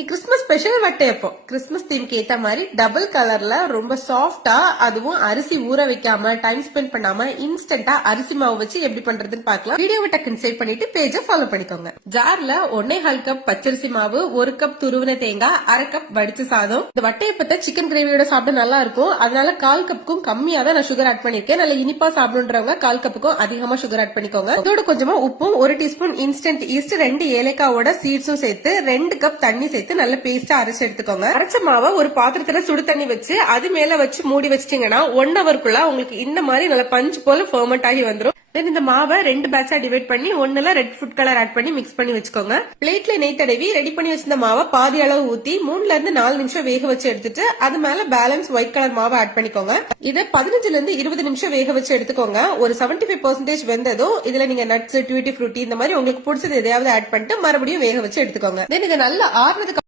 இன்னைக்கு Christmas special வட்டையப்பம். Christmas தீம்க்கு ஏத்த மாதிரி டபுள் கலர்ல ரொம்ப சாஃப்டா, அதுவும் அரிசி ஊற வைக்காம டைம் ஸ்பெண்ட் பண்ணாம இன்ஸ்டன்டா அரிசி மாவு வச்சு எப்படி பண்றதுன்னு பார்க்கலாம். வீடியோவை டக்குன்னு சேவ் பண்ணிட்டு பேஜை ஃபாலோ பண்ணிக்கோங்க. ஜார்ல 1.25 கப் பச்சரிசி மாவு, 1 கப் துருவின தேங்காய், 1/2 கப் வடிச்ச சாதம். இந்த வட்டையப்பத்தை சிக்கன் கிரேவியோட சாப்பிட நல்லா இருக்கும். அதனால 1/4 கப்புக்கும் கம்மியா தான் நான் சுகர் ஆட் பண்ணிருக்கேன். நல்ல இனிப்பா சாப்பிடுன்றவங்க 1/4 கப்புக்கும் அதிகமா சுகர் ஆட் பண்ணிக்கோங்க. இதோட கொஞ்சமா உப்பும், 1 டீஸ்பூன் இன்ஸ்டன்ட் ஈஸ்ட், 2 ஏலக்காவோட சீட்ஸும் சேர்த்து 2 கப் தண்ணி சேர்த்து நல்ல பேஸ்டா அரைச்சு எடுத்துக்கோங்க. அரைச்ச மாவை ஒரு பாத்திரத்துல சுடு தண்ணி வச்சு அது மேல வச்சு மூடி வச்சிட்டீங்கன்னா 1 ஹவருக்குள்ள உங்களுக்கு இந்த மாதிரி நல்ல பஞ்ச் போல ஃபெர்மெண்ட் ஆகி வந்துரும். இந்த மாவை 2 பேட்சா டிவைட் பண்ணி ஒண்ணுல ரெட் ஃபுட் கலர் ஆட் பண்ணி மிக்ஸ் பண்ணி வச்சுக்கோங்க. பிளேட்ல நெய் தடவி ரெடி பண்ணி வச்சிருந்த மாவை பாதி அளவு ஊத்தி 3ல இருந்து 4 நிமிஷம் வேக வச்சு எடுத்துட்டு அது மேல பேலன்ஸ் ஒயிட் கலர் மாவை ஆட் பண்ணிக்கோங்க. இதை 15ல இருந்து 20 நிமிஷம் வேக வச்சு எடுத்துக்கோங்க. ஒரு 75% வெந்ததும் இதுல நீங்க நட்ஸ், டியூட்டி ஃப்ரூட்டி இந்த மாதிரி உங்களுக்கு பிடிச்சது எதையாவது ஆட் பண்ணிட்டு மறுபடியும் வேக வச்சு எடுத்துக்கோங்க. இதை நல்லா ஆறுனதுக்கு